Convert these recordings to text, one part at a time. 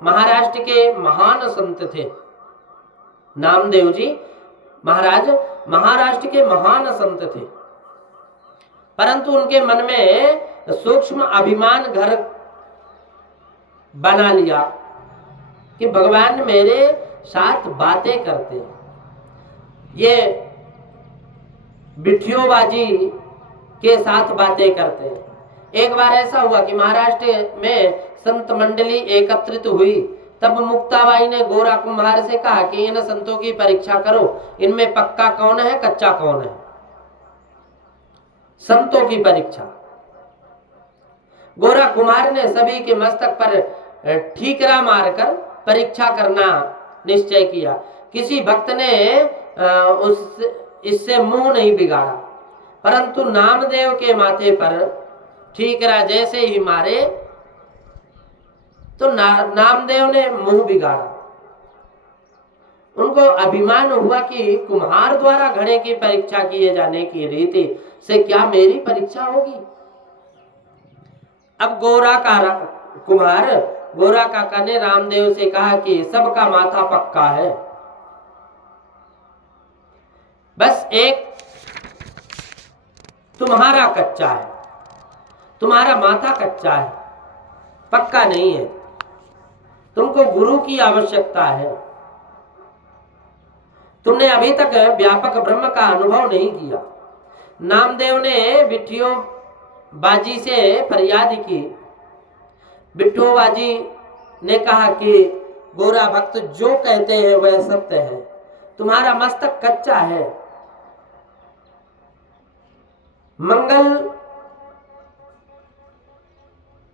महाराष्ट्र के महान संत थे। नामदेव जी महाराज महाराष्ट्र के महान संत थे, परंतु उनके मन में सूक्ष्म अभिमान घर बना लिया कि भगवान मेरे साथ बातें करते हैं, ये बिठियोबाजी के साथ बातें करते हैं। एक बार ऐसा हुआ कि महाराष्ट्र में संत मंडली एकत्रित हुई, तब मुक्ताबाई ने गोरा कुम्हार से कहा कि इन संतों की परीक्षा करो, इनमें पक्का कौन है कच्चा कौन है। संतों की परीक्षा। गोरा कुम्हार ने सभी के मस्तक पर ठीकरा मारकर परीक्षा करना निश्चय किया। किसी भक्त ने इससे मुंह नहीं बिगाड़ा, परंतु नामदेव के माथे पर ठीकरा जैसे ही मारे तो नामदेव ने मुंह बिगाड़ा। उनको अभिमान हुआ कि कुम्हार द्वारा घड़े की परीक्षा किए जाने की रीति से क्या मेरी परीक्षा होगी। अब गोरा काका ने रामदेव से कहा कि सबका माथा पक्का है, बस एक तुम्हारा कच्चा है, तुम्हारा माथा कच्चा है, पक्का नहीं है, तुमको गुरु की आवश्यकता है, तुमने अभी तक व्यापक ब्रह्म का अनुभव नहीं किया। नामदेव ने बिट्ठियों बाजी से फरियाद की। बिट्ठू बाजी ने कहा कि गोरा भक्त जो कहते हैं वह सत्य है, तुम्हारा मस्तक कच्चा है। मंगल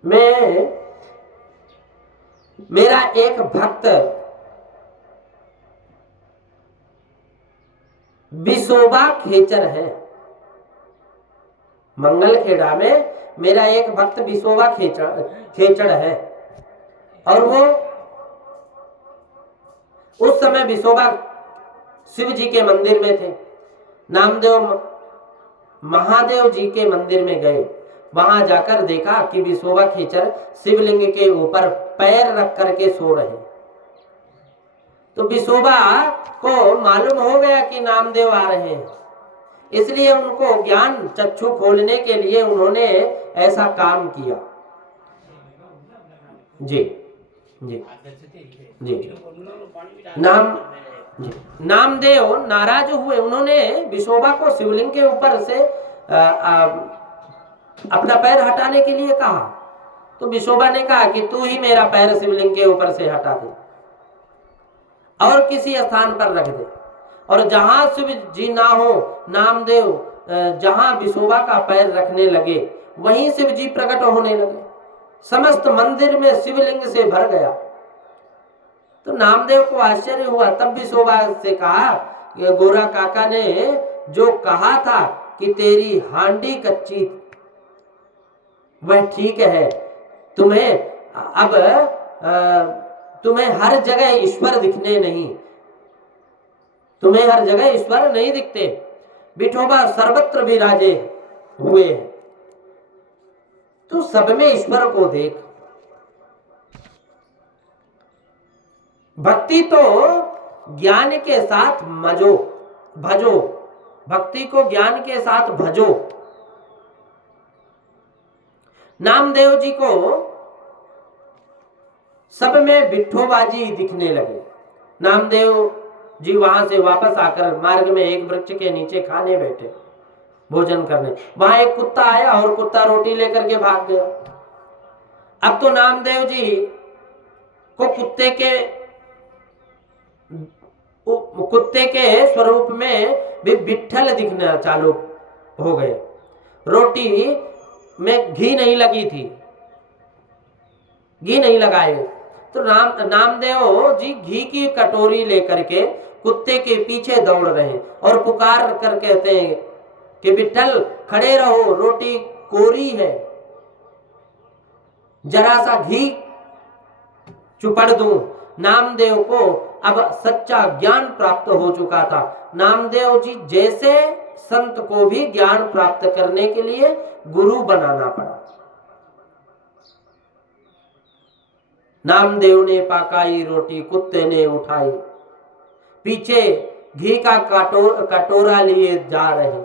में मेरा एक भक्त बिसोबा खेचर है। मंगल खेड़ा में मेरा एक भक्त बिसोबा खेचड़ है, और वो उस समय बिसोबा शिव जी के मंदिर में थे। नामदेव महादेव जी के मंदिर में गए, वहां जाकर देखा कि बिसोबा खेचर शिवलिंग के ऊपर पैर रख करके सो रहे। तो बिसोबा को मालूम हो गया कि नामदेव आ रहे हैं, इसलिए उनको ज्ञान चक्षु खोलने के लिए उन्होंने ऐसा काम किया। जी जी जी नामदेव नाराज हुए। उन्होंने बिसोबा को शिवलिंग के ऊपर से अपना पैर हटाने के लिए कहा, तो बिसोबा ने कहा कि तू ही मेरा पैर शिवलिंग के ऊपर से हटा दे और किसी स्थान पर रख दे। और जहां शिव जी ना हो, नामदेव जहां बिसोबा का पैर रखने लगे वहीं शिव जी प्रकट होने लगे, समस्त मंदिर में शिवलिंग से भर गया। तो नामदेव को आश्चर्य हुआ। तब बिसोबा से कहा कि गोरा काका ने जो कहा था कि तेरी हांडी कच्ची वह ठीक है, तुम्हें हर जगह ईश्वर दिखने नहीं, तुम्हें हर जगह ईश्वर नहीं दिखते, विठोबा सर्वत्र विराजे हुए हैं, तो सब में ईश्वर को देख। भक्ति तो ज्ञान के साथ भजो, भक्ति को ज्ञान के साथ भजो। नामदेव जी को सब में बिट्ठोबाजी दिखने लगे। नामदेव जी वहां से वापस आकर मार्ग में एक वृक्ष के नीचे खाने बैठे, भोजन करने। वहां एक कुत्ता आया और कुत्ता रोटी लेकर के भाग गया। अब तो नामदेव जी को कुत्ते के स्वरूप में भी विट्ठल दिखना चालू हो गए। रोटी में घी नहीं लगी थी, घी नहीं लगाए, तो नामदेव जी घी की कटोरी लेकर के कुत्ते के पीछे दौड़ रहे और पुकार कर कहते हैं कि विट्ठल खड़े रहो, रोटी कोरी है, जरा सा घी चुपड़ दूं। नामदेव को अब सच्चा ज्ञान प्राप्त हो चुका था। नामदेव जी जैसे संत को भी ज्ञान प्राप्त करने के लिए गुरु बनाना पड़ा। नामदेव ने पकाई रोटी, कुत्ते ने उठाई, पीछे घी का कटोरा लिए जा रहे।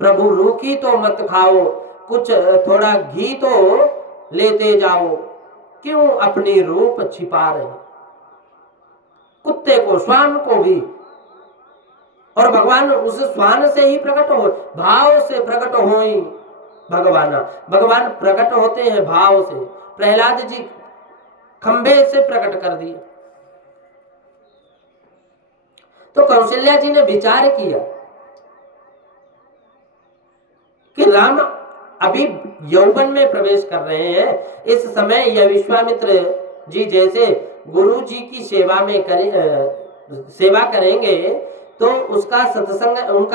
प्रभु रूखी तो मत खाओ, कुछ थोड़ा घी तो लेते जाओ, क्यों अपनी रूप छिपा रहे। कुत्ते को, श्वान को भी, और भगवान उस श्वान से ही प्रकट हो, भाव से प्रकट हो ही भगवान प्रकट होते हैं भाव से। प्रहलाद जी खंबे से प्रकट कर दिए। तो कौशल्या जी ने विचार किया कि राम अभी यौवन में प्रवेश कर रहे हैं, इस समय यह विश्वामित्र जी जैसे गुरु जी की सेवा करेंगे तो उनका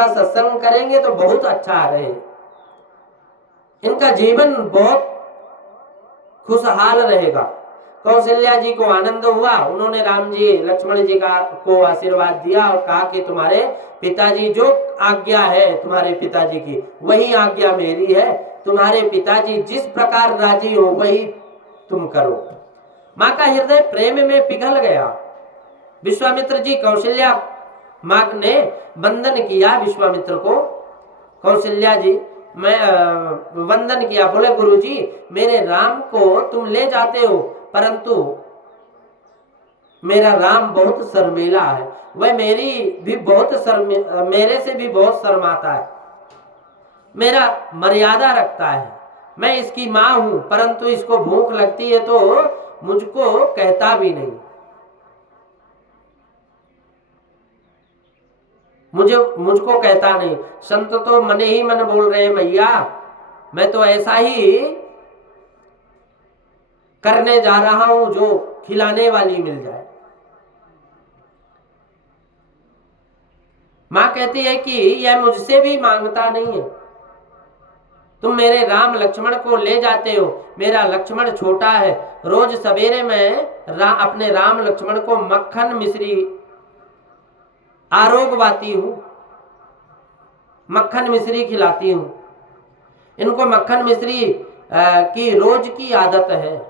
सत्संग करेंगे तो बहुत अच्छा रहे, इनका जीवन बहुत खुशहाल रहेगा। कौशल्या जी को आनंद हुआ। उन्होंने राम जी लक्ष्मण जी को आशीर्वाद दिया और कहा कि तुम्हारे पिताजी जो आज्ञा है तुम्हारे पिताजी की, वही आज्ञा मेरी है। तुम्हारे पिताजी जिस प्रकार राजी हो वही तुम करो। माँ का हृदय प्रेम में पिघल गया। विश्वामित्र जी, कौशल्या माँ ने वंदन किया विश्वामित्र को। कौशल्या जी मैं वंदन किया, बोले गुरु जी मेरे राम को तुम ले जाते हो, परंतु मेरा राम बहुत शर्मीला है, वह मेरे से भी बहुत शर्माता है, मेरा मर्यादा रखता है। मैं इसकी माँ हूं, परंतु इसको भूख लगती है तो मुझको कहता भी नहीं, मुझको कहता नहीं। संत तो मन ही मन बोल रहे हैं, भैया मैं तो ऐसा ही करने जा रहा हूं जो खिलाने वाली मिल जाए। मां कहती है कि यह मुझसे भी मांगता नहीं है। तुम मेरे राम लक्ष्मण को ले जाते हो, मेरा लक्ष्मण छोटा है, रोज सवेरे मैं अपने राम लक्ष्मण को मक्खन मिश्री आरोगवाती हूं, मक्खन मिश्री खिलाती हूं। इनको मक्खन मिश्री की रोज की आदत है।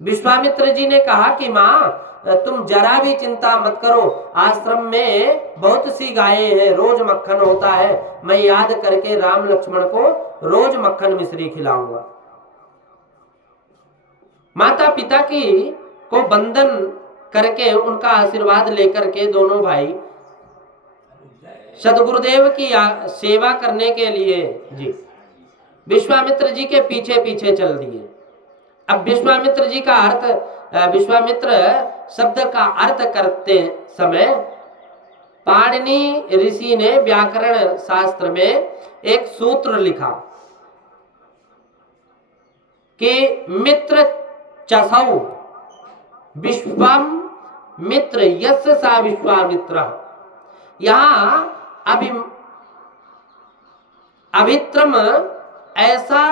विश्वामित्र जी ने कहा कि मां तुम जरा भी चिंता मत करो, आश्रम में बहुत सी गायें हैं, रोज मक्खन होता है, मैं याद करके राम लक्ष्मण को रोज मक्खन मिश्री खिलाऊंगा। माता पिता की को वंदन करके उनका आशीर्वाद लेकर के दोनों भाई सदगुरुदेव की सेवा करने के लिए जी विश्वामित्र जी के पीछे पीछे चल दिए। अब विश्वामित्र जी का अर्थ, विश्वामित्र शब्द का अर्थ करते समय पाणिनि ऋषि ने व्याकरण शास्त्र में एक सूत्र लिखा कि मित्र चसौ विश्वम मित्र यस्य सा विश्वामित्र। यहां अभित्रम ऐसा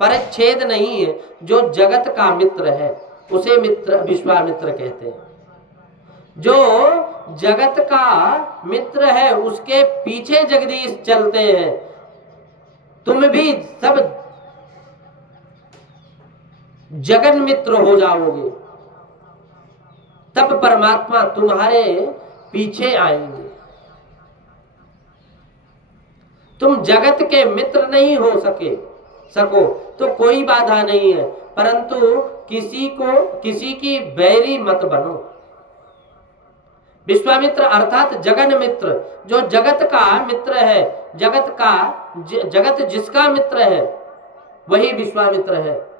परिच्छेद नहीं है, जो जगत का मित्र है उसे मित्र विश्वामित्र कहते हैं। जो जगत का मित्र है उसके पीछे जगदीश चलते हैं। तुम भी सब जगन मित्र हो जाओगे, तब परमात्मा तुम्हारे पीछे आएंगे। तुम जगत के मित्र नहीं हो सको तो कोई बाधा नहीं है, परंतु किसी की बैरी मत बनो। विश्वामित्र अर्थात जगन मित्र, जो जगत का मित्र है, जगत जिसका मित्र है वही विश्वामित्र है।